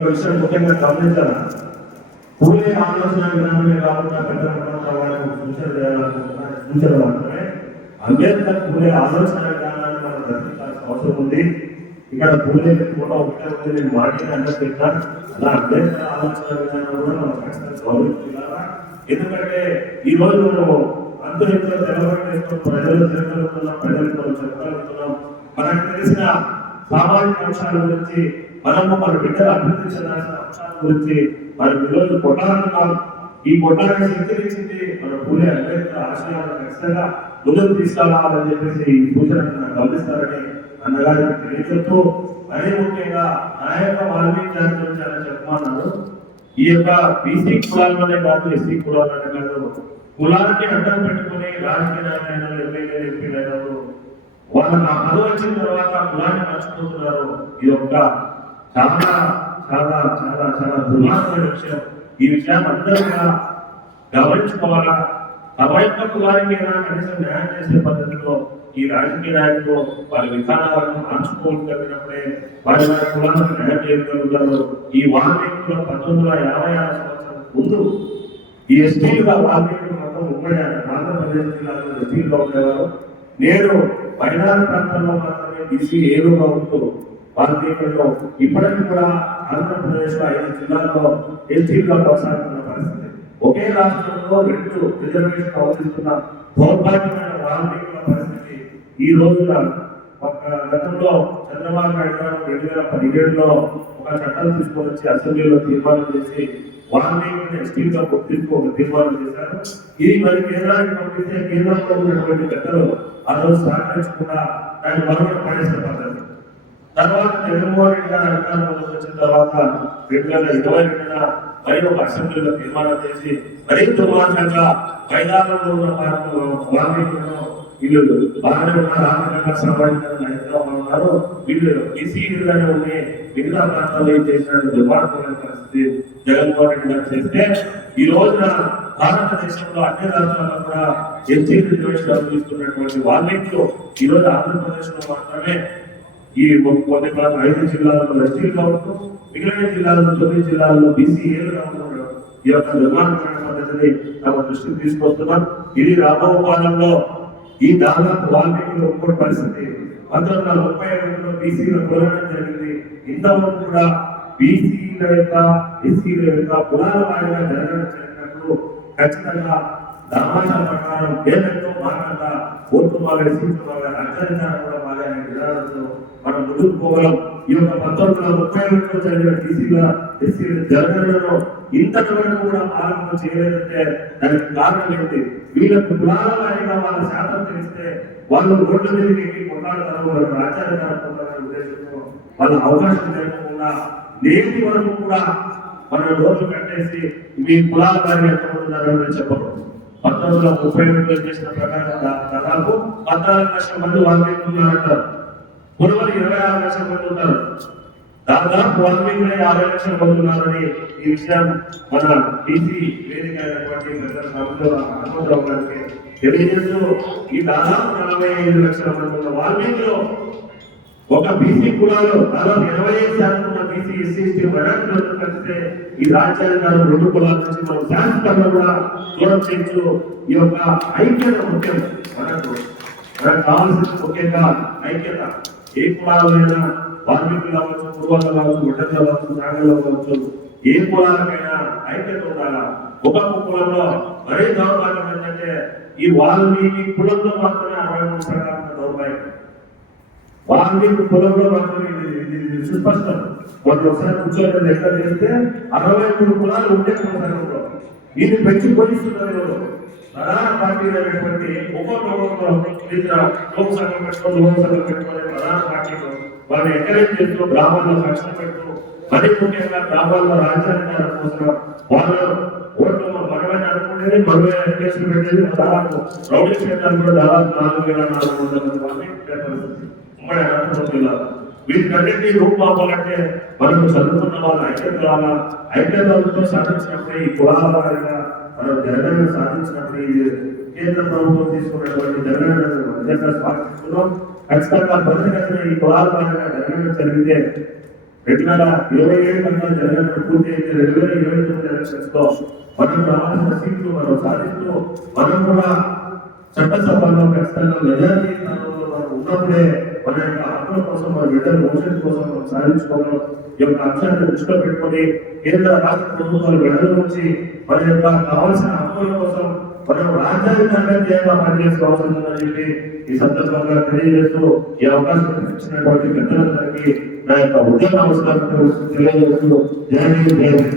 విషయం ముఖ్యంగా గమనించాలా? పూలే ఆలోచన విధానమే కాకుండా పెద్ద వాళ్ళకి సూచన చేయాలనుకుంటున్నా సూచన మాత్రమే అంబేద్కర్ పూలే ఆలోచన విధానాన్ని మనం రక్షించాల్సిన అవసరం ఉంది. ఇక్కడ పూలే కూడా ఒకటే ఉంది నేను మాట్లాడి అంటే అలా అంబేద్కర్ ఆలోచన విధానం కూడా మనం ఖచ్చితంగా గౌరవించాలా? ఎందుకంటే ఈ రోజు మనము అంతరిక్ష తెలవడం ప్రజలు తిరగలుగుతున్నాం ప్రజలు మనం చెప్పగలుగుతున్నాం. మనకు తెలిసిన సామాజిక అంశాల గురించి మనము మన బిడ్డలు అభివృద్ధి చెందాల్సిన అంశాల గురించి మనం ఈరోజు కొట్టాలనుకున్నాం ఈ కొట్టాలని శక్తినిచ్చింది మన పూలే అంబేద్కర్ ఆశయాలను ఖచ్చితంగా ముందుకు తీసుకురావాలని చెప్పేసి ఈ సూచనను గమనిస్తారని అన్నగారికి తెలియజేస్తూ మరీ ముఖ్యంగా నా యొక్క వాల్మీకి జాతి గురించి ఆయన చెప్పమన్నారు ఈ యొక్క బీసీ కులాల్లోనే కాదు ఎస్సీ కులాలనే కాదు కులానికి అడ్డం పెట్టుకుని రాజకీయ నాయకులు ఎమ్మెల్యేలు ఎంపీలు వాళ్ళ నా పదవి వచ్చిన తర్వాత కులాన్ని మర్చిపోతున్నారు. ఈ యొక్క చాలా చాలా చాలా చాలా దుర్మార్గమైన విషయం. ఈ విషయాన్ని అందరూ గమనించుకోవాలా? తమ యొక్క కులానికి కనీసం న్యాయం చేసే పద్ధతిలో ఈ రాజకీయ నాయకులు వారి విధానాలను మార్చుకోగలిగినప్పుడే వారి వారి కులాలను న్యాయం చేయగలుగుతారు. ఈ వాల్మీకుల పంతొమ్మిది వందల యాభై ఆరు సంవత్సరం ముందు ఈ ఎస్టీలుగా వాల్మీకులు మొత్తం ఉమ్మడి ఆంధ్రప్రదేశ్ జిల్లాలో ఎస్టీలుగా ఉండేవారు. నేను మైనార్ ప్రాంతంలో మాత్రమే బీసీ ఏలుగా ఉంటూ భారతదేశంలో ఇప్పటికీ కూడా ఆంధ్రప్రదేశ్లో ఐదు జిల్లాల్లో ఎస్టీలుగా కొనసాగుతున్న పరిస్థితి. ఒకే రాష్ట్రంలో రెండు రిజర్వేషన్ అవతరిస్తున్న దౌర్భాగ్యమైన వాల్మీకుల పరిస్థితి ఈ రోజున ఒక గతంలో చంద్రబాబు నాయుడు గారు రెండు వేల పదిహేడులో ఒక చట్టం తీసుకొని వచ్చి అసెంబ్లీలో తీర్మానం చేసి వాల్మీకులను ఎస్టీగా గుర్తింపు ఒక తీర్మానం చేశారు. ఇది మరి కేంద్రానికి పంపిస్తే కేంద్రంలో ఉన్నటువంటి పెద్దలు ఆ రోజు సహకరించకుండా దాన్ని మరొక పడేసిన పద్ధతి. తర్వాత జగన్మోహన్ రెడ్డి గారు అధికారంలోకి వచ్చిన తర్వాత రెండు వేల ఇరవై రెండున మరి ఒక అసెంబ్లీలో తీర్మానం చేసి మరీ దుర్మార్గంగా మైదానంలో ఉన్న భారతంలో వాల్మీకులను వీళ్ళు బాగానే ఉన్నారు ఆర్థికంగా సామాజికంగా హైదరాబాద్ ఉన్నారు. వీళ్ళు ఈసీలుగానే ఉండి మిగతా ప్రాంతాల్లో ఏం చేసిన దుర్మార్గమైన పరిస్థితి జగన్మోహన్ రెడ్డి గారు చేస్తే ఈ రోజున భారతదేశంలో అన్ని రాష్ట్రాల్లో కూడా ఎస్టీ రిజర్వేషన్ అనుభవిస్తున్నటువంటి వాల్మీకులు ఈరోజు ఆంధ్రప్రదేశ్లో మాత్రమే ఈ కొన్ని ప్రాంత ఐదు జిల్లాల్లో ఎస్టీలు ఉంటూ మిగిలిన జిల్లాల్లో తొమ్మిది జిల్లాల్లో బీసీఏలు ఏలుగా ఈ యొక్క నిర్మాణ పద్ధతిని తమ దృష్టికి తీసుకొస్తున్నాం. ఇది రాబో కాలంలో ఈ దాదాపు వాల్మీకి ఒక్కటి పరిస్థితి. పంతొమ్మిది వందల ముప్పై ఐదులో బీసీల కొలవడం జరిగింది. ఇంతవరకు కూడా బీసీల యొక్క ఎస్సీల యొక్క కులాల వారిగా జరగడం జరిగినప్పుడు ఖచ్చితంగా ధర్మాచార ప్రకారం పేదలతో భాగంగా ఓట్లు బాగా సీట్లు బాగా రాజ్యాంగాన్ని కూడా బాగా అనే విధానంతో మనం ఈ యొక్క పంతొమ్మిది వందల ముప్పై ఒకటిలో జరిగిన బీసీల ఎస్సీల జరగడంలో ఇంతటి కూడా ఆరంభం చేయలేదంటే దానికి కారణం ఏంటి? వీళ్ళకు కులాల వారీగా వాళ్ళ శాతం తెలిస్తే వాళ్ళు రోడ్ల మీదకి ఎక్కి కొట్లాడతారు వాళ్ళు రాజ్యాంగాన్ని పొందాలనే ఉద్దేశంతో వాళ్ళ అవకాశం జరగకుండా నేటి వరకు కూడా మన రోజు కట్టేసి మీ కులాల వారి ఎక్కడ ఉన్నారని చెప్పరు పంతొమ్మిది వందల ముప్పై ఒకటిలో చేసిన ప్రకారం దాదాపు పద్నాలుగు లక్షల మంది వాళ్ళు ఉన్నారంటారు. పురువులు ఇరవై ఆరు లక్షల మంది ఉన్నారు దాదాపు వాల్మీకి యాభై లక్షల మంది ఉన్నారని ఈ విషయం మన బీసీ వేదిక అయినటువంటి హనుమంతరావు గారికి తెలియజేస్తూ ఈ దాదాపు నలభై ఐదు లక్షల మంది ఉన్న వాల్మీకిలో ఒక బీసీ కులాలు దాదాపు ఇరవై ఐదు శాతం ఉన్న బీసీ ఎస్సీ ఎస్టీ మైనార్టీలతో కలిస్తే ఈ రాజ్యాంగాలు రెండు కులాల నుంచి మనం శాశ్వతంగా కూడా దూరం చేయొచ్చు ఈ యొక్క ఐక్యత ముఖ్యం. మనకు మనకు కావాల్సిన ముఖ్యంగా ఐక్యత. ఏ కులాలైనా వాల్మీకి కావచ్చు పూర్వలు కావచ్చు గుడ్డలు కావచ్చు నాగలు కావచ్చు ఏ కులాలకైనా ఐక్యత ఉండాలా? ఒక్కొక్క కులంలో మరీ దౌర్భాగ్యం ఏంటంటే ఈ వాల్మీకి కులంలో మాత్రమే అరవై మూడు ప్రకారం దౌర్భాగ్యం. వాల్మీకి కులంలో మాత్రమే ఇది- సుస్పష్టం. వాళ్ళు ఒకసారి కూర్చోవడం లెక్క చేస్తే అరవై మూడు కులాలు ఉంటే కొనసాగంలో ఇది పెంచి పోయిస్తున్నారు ఎవరు? ప్రధాన పార్టీలు అనేటువంటి ఒక్కొక్క మిగతా లోక్సభ పెట్టుకొని లోక్సభ ప్రధాన పార్టీలు వారిని ఎంకరేజ్ చేస్తూ గ్రామాల్లో రక్షణ పెడుతూ మరి ముఖ్యంగా గ్రామాల్లో రాజధాని కోసం వాళ్ళు ఓట్లు మనమైన అనుకునేది మనమే కేసులు పెట్టేది దాదాపు రౌడీ క్షేత్రాలు కూడా దాదాపు నాలుగు వేల నాలుగు వందల మంది ఉమ్మడి అనంతపురం జిల్లాలో వీటికన్నింటినీ రూపుమాపాలంటే మనకు చదువుకున్న వాళ్ళు ఐక్యత ఐక్యతలతో ఐక్యతతో సాధించినప్పుడు ఈ కులాల వారిగా మనం జగన్ సాధించినప్పుడు ఈ కేంద్ర ప్రభుత్వం తీసుకున్నటువంటి జగన్ నిజంగా స్వాగతిస్తున్నాం. ఖచ్చితంగా భద్రత ఈ కులాల వారిగా జగన్ జరిగితే రెండు వేల ఇరవై ఏడు కన్నా జరగడం పూర్తి అయితే రెండు వేల ఇరవై తొమ్మిది ఎలక్షన్స్లో మనం రావాల్సిన సీట్లు మనం సాధిస్తూ మనం కూడా చట్టసభలో ఖచ్చితంగా మెజారిటీ స్థానంలో మనం ఉన్నప్పుడే మన యొక్క హక్కుల కోసం మన బిడ్డల భవిష్యత్తు కోసం మనం సాధించుకోవడం ఈ యొక్క అంశాన్ని దృష్టిలో పెట్టుకొని కేంద్ర రాష్ట్ర ప్రభుత్వాలు బిడ్డల నుంచి మన యొక్క కావాల్సిన హక్కుల కోసం మనం రాజ్యాంగంగా చేయాలా పనిచేసే అవసరం ఉందని చెప్పి ఈ సందర్భంగా తెలియజేస్తూ ఈ అవకాశం ఇచ్చినటువంటి పెద్దలందరికీ నా యొక్క ఉద్యోగ నమస్కారం తెలియజేస్తూ జయ హింద్,